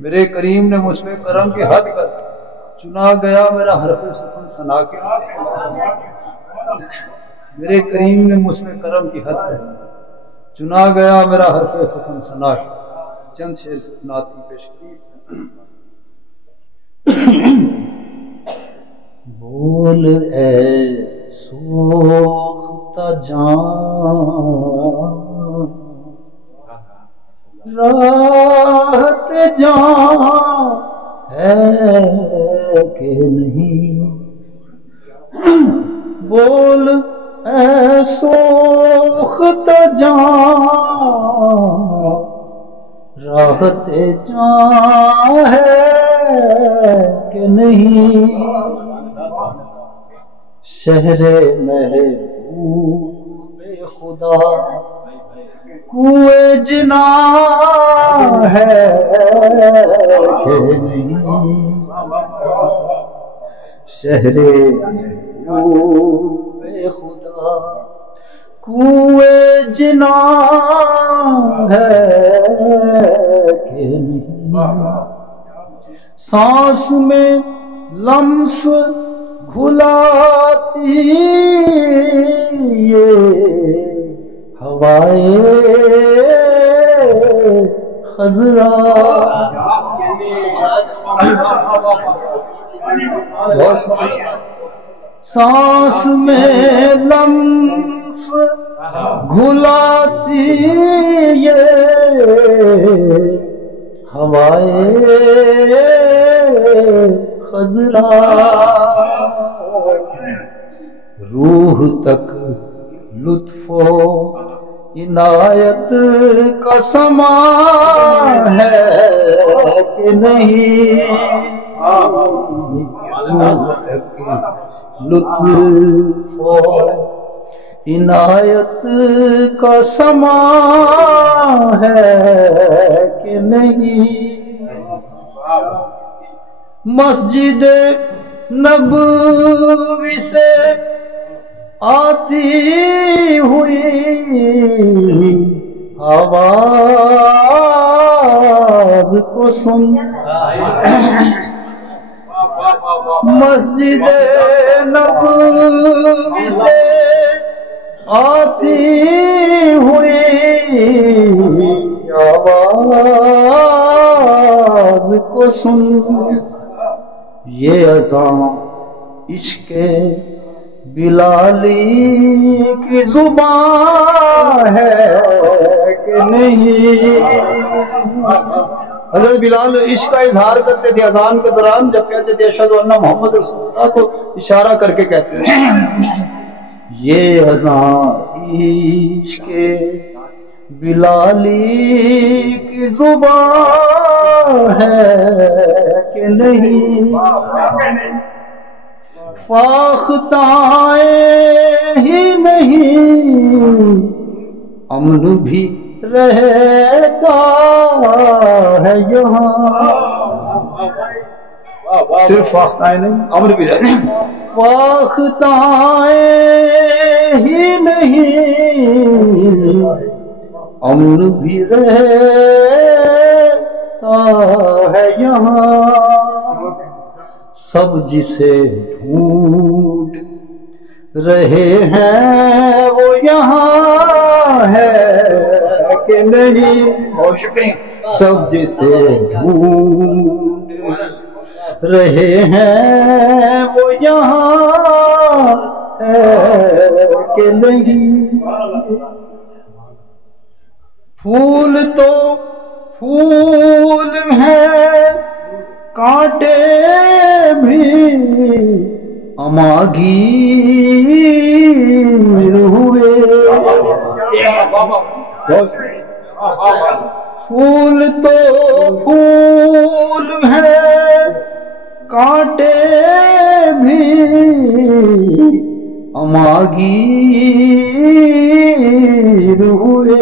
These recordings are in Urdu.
میرے کریم نے مجھ پہ کرم کی حد کر چنا گیا میرا حرف سخن ثنا کے میرے کریم نے مجھ پہ کرم کی حد کر چنا گیا میرا حرف سخن ثنا کے چند شعر نعتی پیش کی بول اے سوختہ جان راحت جان ہے کہ نہیں بول اے سوختہ جان راحت جان ہے کہ نہیں شہر محبوب خدا کوئے جنا ہے کہ نہیں شہر محبوب خدا کوئے جنا ہے کہ نہیں سانس میں لمس گھلاتی یہ ہوائے خضرا سانس میں لمس گھلاتی یہ ہوائے خضرا روح تک لطف و عنایت کا سما ہے کہ نہیں روح تک لطف و عنایت کا سما ہے کہ نہیں مسجد نبوی سے آتی ہوئی آواز کو سن مسجد نبوی سے آتی ہوئی آواز کو سن یہ اذان عشق بلالی کی زبان ہے کہ نہیں حضرت بلال عشق کا اظہار کرتے تھے اذان کے دوران جب کہتے تھے اشہد ان محمد رسول اللہ تو اشارہ کر کے کہتے تھے یہ اذان عشق بلالی کی زبان ہے کہ نہیں فاختائیں ہی نہیں امن بھی رہتا ہے یہاں صرف فاختائیں نہیں امن بھی رہتا ہے فاختائیں ہی نہیں امن بھی رہتا ہے یہاں سب جسے ڈھونڈ رہے ہیں وہ یہاں ہے کہ نہیں بہت شکریہ سب جسے ڈھونڈ رہے ہیں وہ یہاں ہے کہ نہیں پھول تو پھول ہیں کانٹے بھی اماگیر ہوئے پھول تو پھول ہیں کانٹے بھی اماگیر ہوئے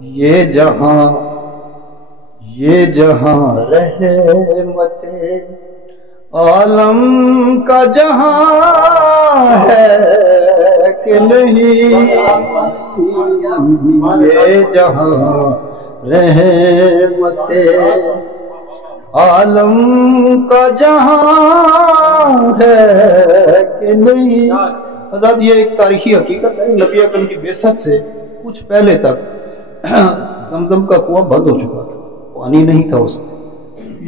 یہ جہاں رحمت عالم کا جہاں ہے کہ نہیں یہ جہاں رحمت عالم کا جہاں ہے کہ نہیں۔ حضرت یہ ایک تاریخی حقیقت ہے، نبی اکرم کی بعثت سے کچھ پہلے تک زمزم کا کنواں بند ہو چکا تھا، پانی نہیں تھا اس میں،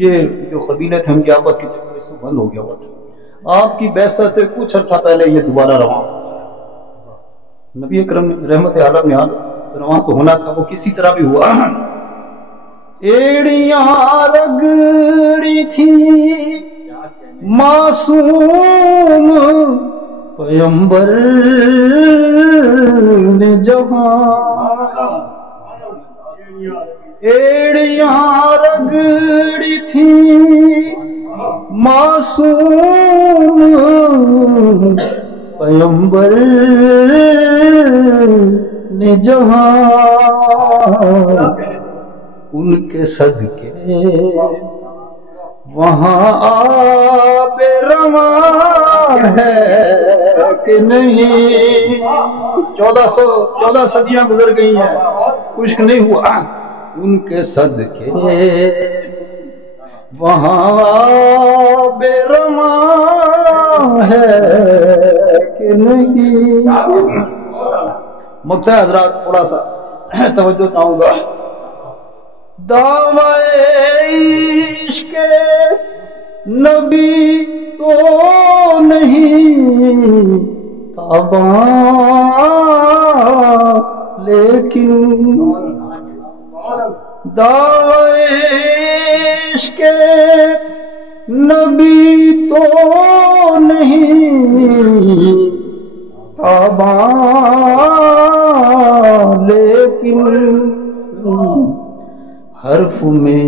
یہ جو قبیلے تھے ان کے آپس کے چکر سے بند ہو گیا ہوا تھا۔ آپ کی بعثت سے کچھ عرصہ پہلے یہ دوبارہ رواں، نبی اکرم رحمت عالم میں رواں تو ہونا تھا، وہ کسی طرح بھی ہوا۔ ایڑیاں رگڑی تھی معصوم پیمبر نے جہاں، ایڑیاں رگڑی تھی معصوم پیمبر نے جہاں، ان کے صدقے وہاں آب رواں ہے کہ نہیں۔ 14 صدیاں گزر گئی ہیں، خشک نہیں ہوا، ان کے صدقے وہاں آب رواں ہے کہ نہیں۔ مقطع حضرات تھوڑا سا توجہ چاہوں گا۔ دعوی عشق نبی تو نہیں تاباں، لیکن دعوی عشق نبی تو نہیں تاباں، لیکن حرف میں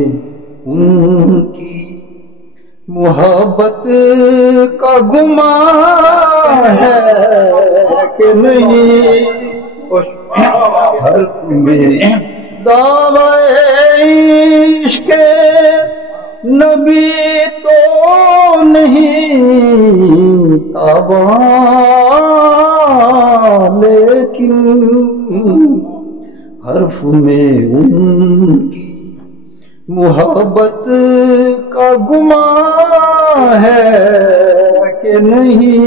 ان کی محبت کا گمان ہے کہ نہیں۔ حرف میں دعوی عشق نبی تو نہیں تاباں، لیکن حرف میں ان کی محبت کا گمان ہے کہ نہیں۔